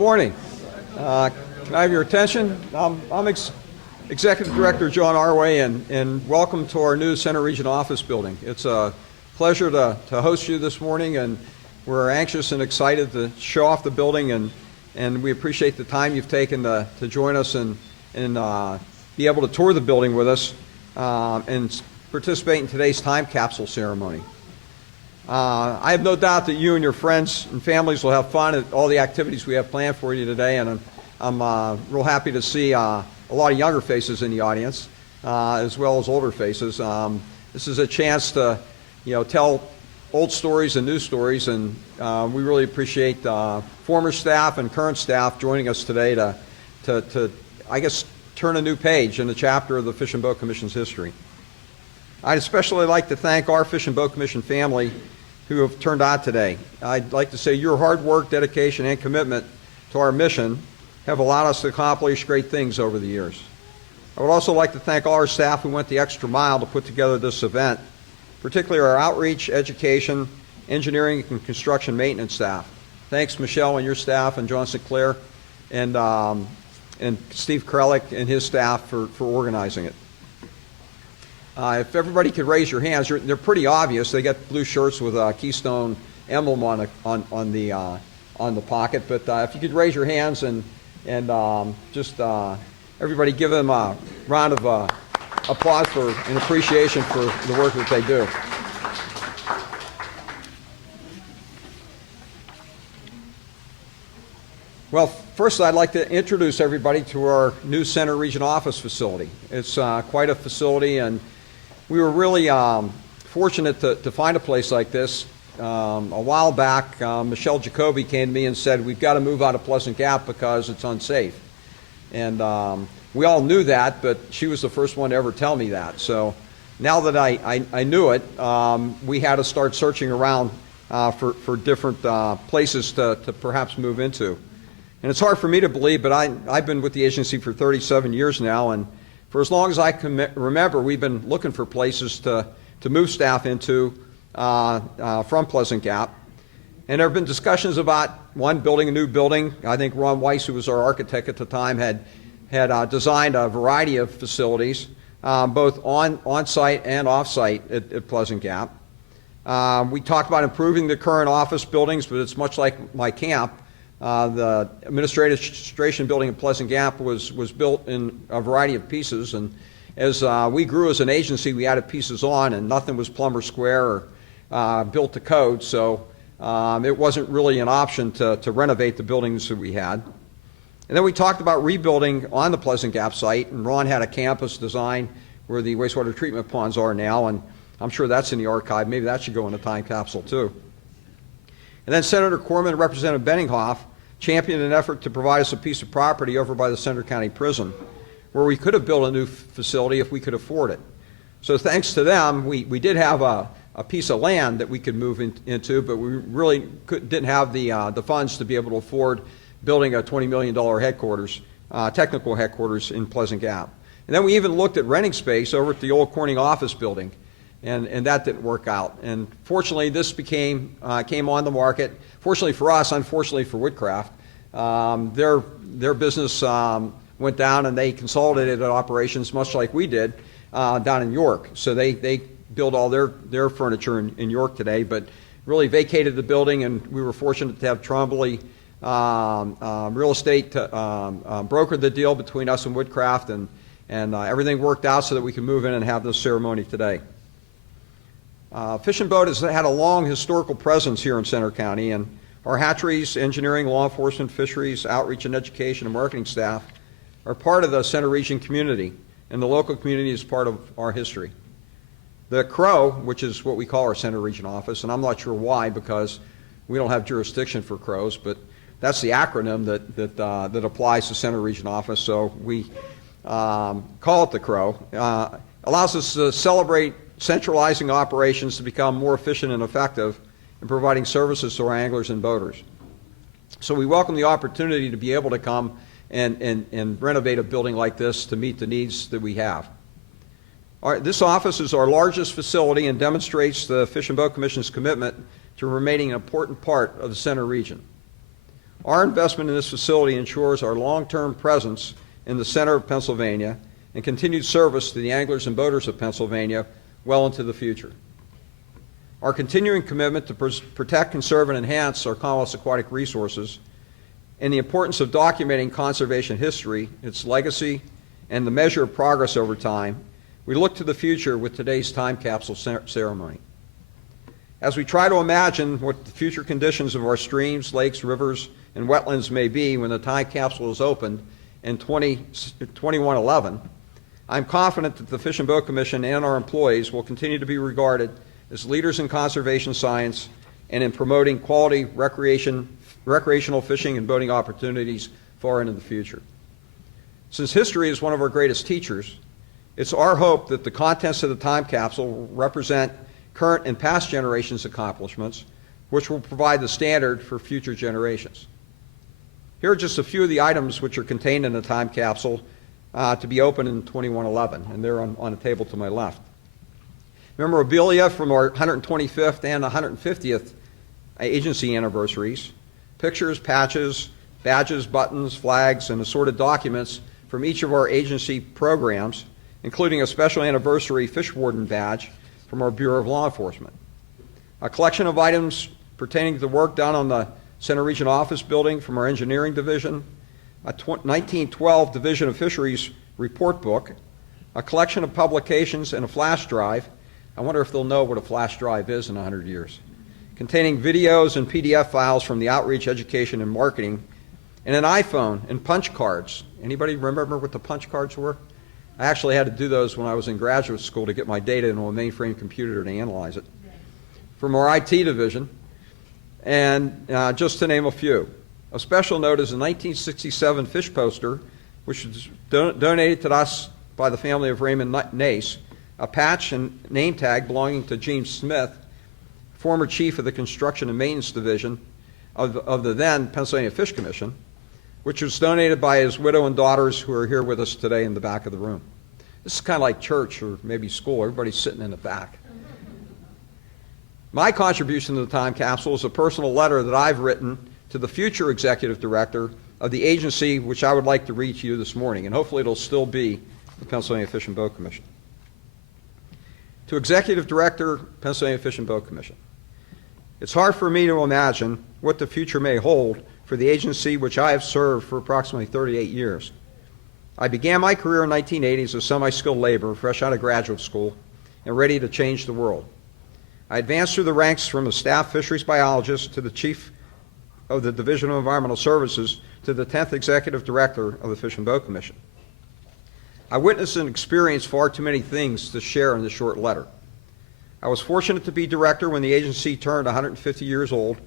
morning. Can I have your attention? I'm Executive Director John Arway, and welcome to our new Center Region office building. It's a pleasure to host you this morning, and we're anxious and excited to show off the building, and we appreciate the time you've taken to join us and be able to tour the building with us and participate in today's time capsule ceremony. I have no doubt that you and your friends and families will have fun at all the activities we have planned for you today, and I'm real happy to see a lot of younger faces in the audience, as well as older faces. This is a chance to, tell old stories and new stories, and we really appreciate former staff and current staff joining us today to I guess, turn a new page in the chapter of the Fish and Boat Commission's history. I'd especially like to thank our Fish and Boat Commission family who have turned out today. I'd like to say your hard work, dedication, and commitment to our mission have allowed us to accomplish great things over the years. I would also like to thank all our staff who went the extra mile to put together this event, particularly our outreach, education, engineering, and construction maintenance staff. Thanks, Michelle and your staff, and John Sinclair, and Steve Krellick and his staff for organizing it. If everybody could raise your hands, they're pretty obvious. They got blue shirts with a Keystone emblem on the pocket. But if you could raise your hands and just everybody give them a round of applause for and appreciation for the work that they do. Well, first I'd like to introduce everybody to our new Center Region office facility. It's quite a facility, and we were really fortunate to find a place like this. A while back, Michelle Jacoby came to me and said, we've got to move out of Pleasant Gap because it's unsafe. And we all knew that, but she was the first one to ever tell me that. So now that I knew it, we had to start searching around for different places to perhaps move into. And it's hard for me to believe, but I've been with the agency for 37 years now, and for as long as I can remember, we've been looking for places to move staff into from Pleasant Gap. And there have been discussions about building a new building. I think Ron Weiss, who was our architect at the time, had designed a variety of facilities, both on-site and off-site at Pleasant Gap. We talked about improving the current office buildings, but it's much like my camp. The administration building in Pleasant Gap was built in a variety of pieces, and as we grew as an agency, we added pieces on, and nothing was plumber square or built to code, so it wasn't really an option to renovate the buildings that we had. And then we talked about rebuilding on the Pleasant Gap site, and Ron had a campus design where the wastewater treatment ponds are now, and I'm sure that's in the archive. Maybe that should go in a time capsule too. And then Senator Corman and Representative Benninghoff championed an effort to provide us a piece of property over by the Center County Prison where we could have built a new facility if we could afford it. So thanks to them, we did have a piece of land that we could move into, but we really didn't have the funds to be able to afford building a $20 million headquarters, technical headquarters in Pleasant Gap. And then we even looked at renting space over at the old Corning office building, and that didn't work out. And fortunately, this came on the market. Fortunately for us, unfortunately for Woodcraft, their business went down, and they consolidated operations much like we did down in York. So they build all their furniture in York today, but really vacated the building, and we were fortunate to have Trombley Real Estate broker the deal between us and Woodcraft, and everything worked out so that we could move in and have this ceremony today. Fish and Boat has had a long historical presence here in Center County, and our hatcheries, engineering, law enforcement, fisheries, outreach and education, and marketing staff are part of the Center Region community, and the local community is part of our history. The Crow, which is what we call our Center Region office, and I'm not sure why because we don't have jurisdiction for crows, but that's the acronym that applies to Center Region office, so we call it the Crow. Allows us to celebrate centralizing operations to become more efficient and effective in providing services to our anglers and boaters. So we welcome the opportunity to be able to come and renovate a building like this to meet the needs that we have. This office is our largest facility and demonstrates the Fish and Boat Commission's commitment to remaining an important part of the Center Region. Our investment in this facility ensures our long-term presence in the center of Pennsylvania and continued service to the anglers and boaters of Pennsylvania well into the future. Our continuing commitment to protect, conserve, and enhance our Commonwealth's aquatic resources and the importance of documenting conservation history, its legacy, and the measure of progress over time, we look to the future with today's time capsule ceremony. As we try to imagine what the future conditions of our streams, lakes, rivers, and wetlands may be when the time capsule is opened in 2111, I'm confident that the Fish and Boat Commission and our employees will continue to be regarded as leaders in conservation science and in promoting quality recreational fishing and boating opportunities far into the future. Since history is one of our greatest teachers, it's our hope that the contents of the time capsule will represent current and past generations' accomplishments, which will provide the standard for future generations. Here are just a few of the items which are contained in the time capsule to be opened in 2111, and they're on a table to my left. Memorabilia from our 125th and 150th agency anniversaries, pictures, patches, badges, buttons, flags, and assorted documents from each of our agency programs, including a special anniversary fish warden badge from our Bureau of Law Enforcement. A collection of items pertaining to the work done on the Center Region Office building from our engineering division, a 1912 Division of Fisheries report book, a collection of publications, and a flash drive. I wonder if they'll know what a flash drive is in 100 years. Containing videos and PDF files from the outreach, education, and marketing, and an iPhone and punch cards. Anybody remember what the punch cards were? I actually had to do those when I was in graduate school to get my data into a mainframe computer to analyze it. From our IT division, and just to name a few. A special note is a 1967 fish poster, which was donated to us by the family of Raymond Nace, a patch and name tag belonging to James Smith, former chief of the Construction and Maintenance Division of the then Pennsylvania Fish Commission, which was donated by his widow and daughters who are here with us today in the back of the room. This is kind of like church or maybe school. Everybody's sitting in the back. My contribution to the time capsule is a personal letter that I've written to the future executive director of the agency, which I would like to read to you this morning, and hopefully it'll still be the Pennsylvania Fish and Boat Commission. To Executive Director, Pennsylvania Fish and Boat Commission. It's hard for me to imagine what the future may hold for the agency which I have served for approximately 38 years. I began my career in 1980 as a semi-skilled laborer, fresh out of graduate school, and ready to change the world. I advanced through the ranks from a staff fisheries biologist to the chief of the Division of Environmental Services to the 10th Executive Director of the Fish and Boat Commission. I witnessed and experienced far too many things to share in this short letter. I was fortunate to be director when the agency turned 150 years old,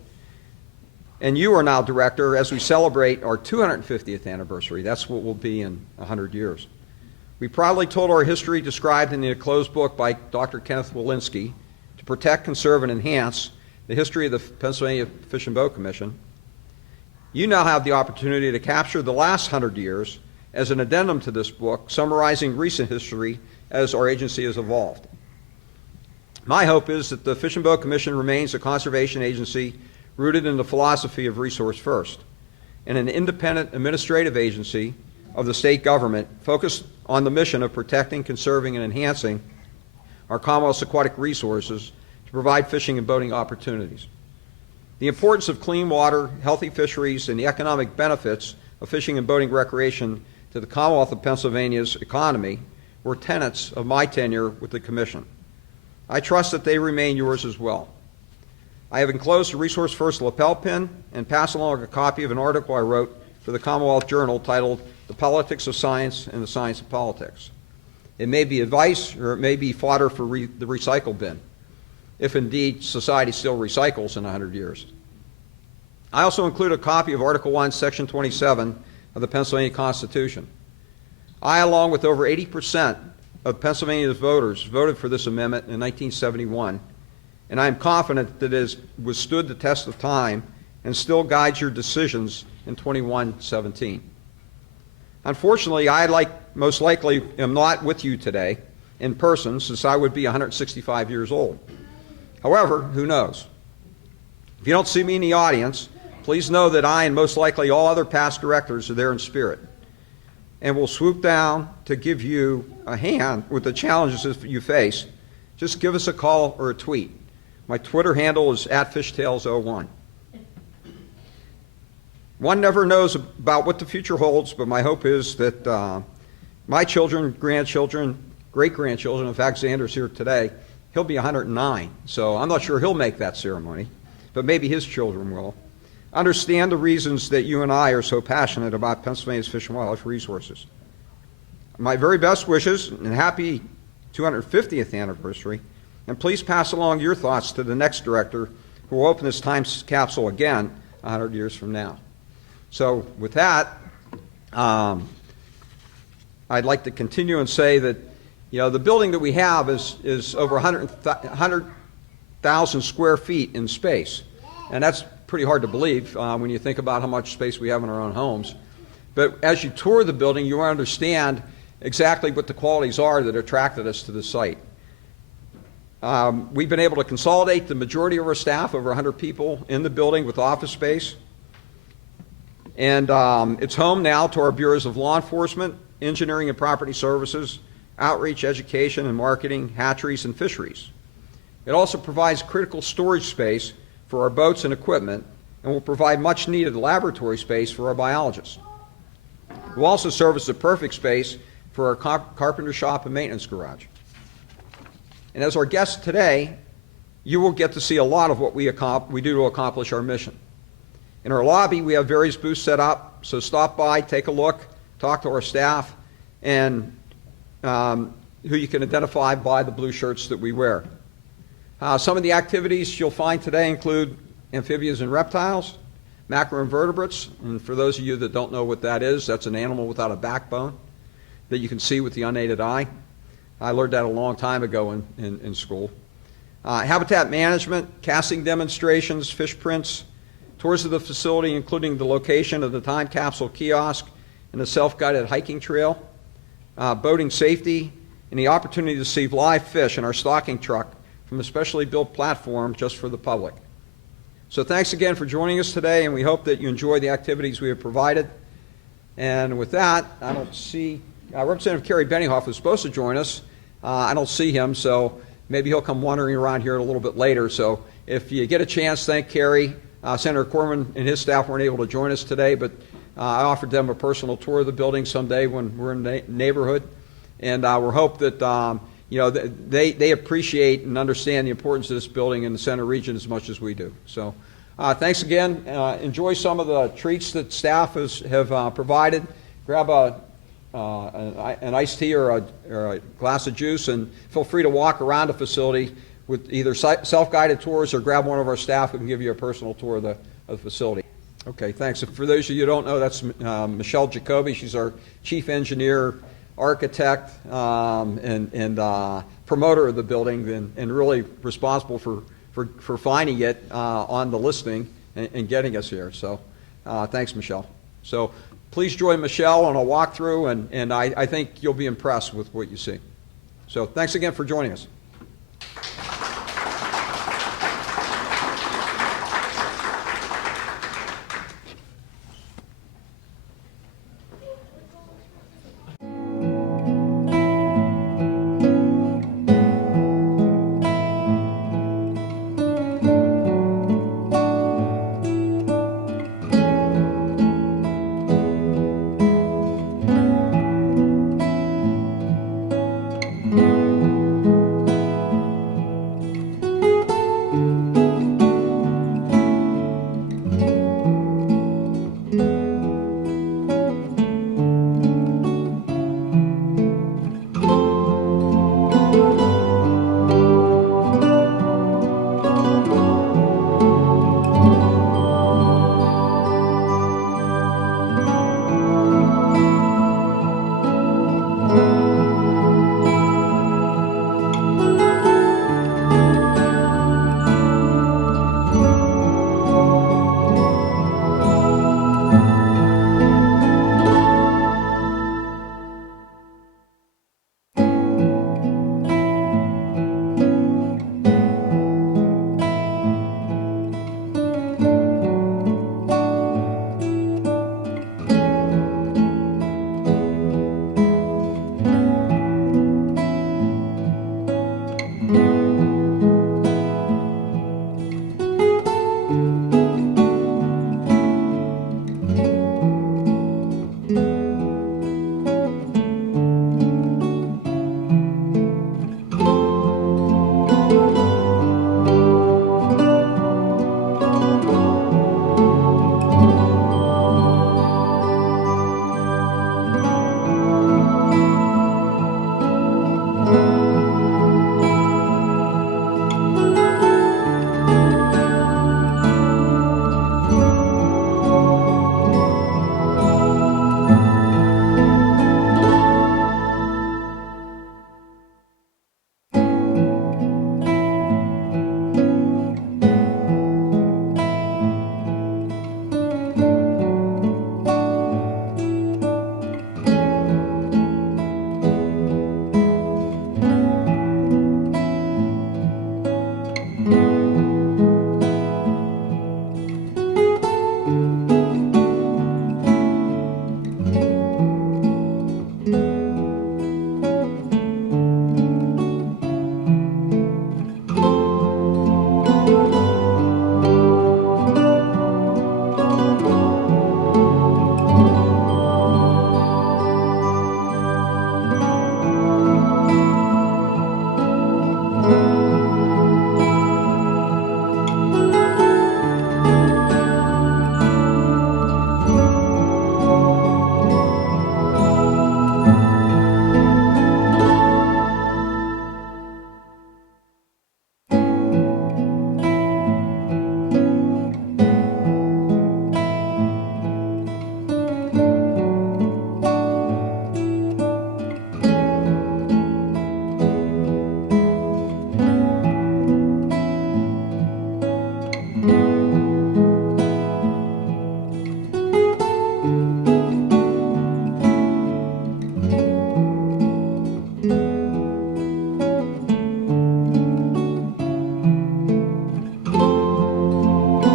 and you are now director as we celebrate our 250th anniversary. That's what we'll be in 100 years. We proudly told our history described in the closed book by Dr. Kenneth Walensky to protect, conserve, and enhance the history of the Pennsylvania Fish and Boat Commission. You now have the opportunity to capture the last 100 years as an addendum to this book, summarizing recent history as our agency has evolved. My hope is that the Fish and Boat Commission remains a conservation agency rooted in the philosophy of resource first, and an independent administrative agency of the state government focused on the mission of protecting, conserving, and enhancing our Commonwealth's aquatic resources to provide fishing and boating opportunities. The importance of clean water, healthy fisheries, and the economic benefits of fishing and boating recreation to the Commonwealth of Pennsylvania's economy were tenets of my tenure with the Commission. I trust that they remain yours as well. I have enclosed a Resource First lapel pin and pass along a copy of an article I wrote for the Commonwealth Journal titled The Politics of Science and the Science of Politics. It may be advice or it may be fodder for the recycle bin, if indeed society still recycles in 100 years. I also include a copy of Article 1, Section 27 of the Pennsylvania Constitution. I, along with over 80% of Pennsylvania's voters, voted for this amendment in 1971, and I am confident that it has withstood the test of time and still guides your decisions in 2117. Unfortunately, I, most likely, am not with you today in person, since I would be 165 years old. However, who knows? If you don't see me in the audience, please know that I and most likely all other past directors are there in spirit and will swoop down to give you a hand with the challenges that you face. Just give us a call or a tweet. My Twitter handle is @fishtails01. One never knows about what the future holds, but my hope is that my children, grandchildren, great-grandchildren, in fact, Xander's here today, he'll be 109, so I'm not sure he'll make that ceremony, but maybe his children will. Understand the reasons that you and I are so passionate about Pennsylvania's fish and wildlife resources. My very best wishes and happy 250th anniversary, and please pass along your thoughts to the next director who will open this time capsule again 100 years from now. So with that, I'd like to continue and say that the building that we have is over 100,000 square feet in space, and that's pretty hard to believe when you think about how much space we have in our own homes. But as you tour the building, you understand exactly what the qualities are that attracted us to the site. We've been able to consolidate the majority of our staff, over 100 people, in the building with office space. And it's home now to our bureaus of law enforcement, engineering and property services, outreach, education and marketing, hatcheries, and fisheries. It also provides critical storage space for our boats and equipment, and will provide much needed laboratory space for our biologists. It will also serve as the perfect space for our carpenter shop and maintenance garage. And as our guest today, you will get to see a lot of what we do to accomplish our mission. In our lobby, we have various booths set up, so stop by, take a look, talk to our staff, and who you can identify by the blue shirts that we wear. Some of the activities you'll find today include amphibians and reptiles, macroinvertebrates, and for those of you that don't know what that is, that's an animal without a backbone that you can see with the unaided eye. I learned that a long time ago in school. Habitat management, casting demonstrations, fish prints, tours of the facility, including the location of the time capsule kiosk and the self-guided hiking trail, boating safety, and the opportunity to see live fish in our stocking truck from a specially built platform just for the public. So thanks again for joining us today, and we hope that you enjoy the activities we have provided. And with that, I don't see, Representative Kerry Benioff was supposed to join us. I don't see him, so maybe he'll come wandering around here a little bit later. So if you get a chance, thank Kerry. Senator Corman and his staff weren't able to join us today, but I offered them a personal tour of the building someday when we're in the neighborhood. And we hope that they appreciate and understand the importance of this building in the center region as much as we do. So thanks again. Enjoy some of the treats that staff have provided. Grab an iced tea or a glass of juice, and feel free to walk around the facility with either self-guided tours or grab one of our staff who can give you a personal tour of the facility. Okay, thanks. And for those of you who don't know, that's Michelle Jacoby. She's our chief engineer, architect, and promoter of the building, and really responsible for finding it on the listing and getting us here. So thanks, Michelle. So please join Michelle on a walkthrough, and I think you'll be impressed with what you see. So thanks again for joining us.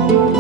you.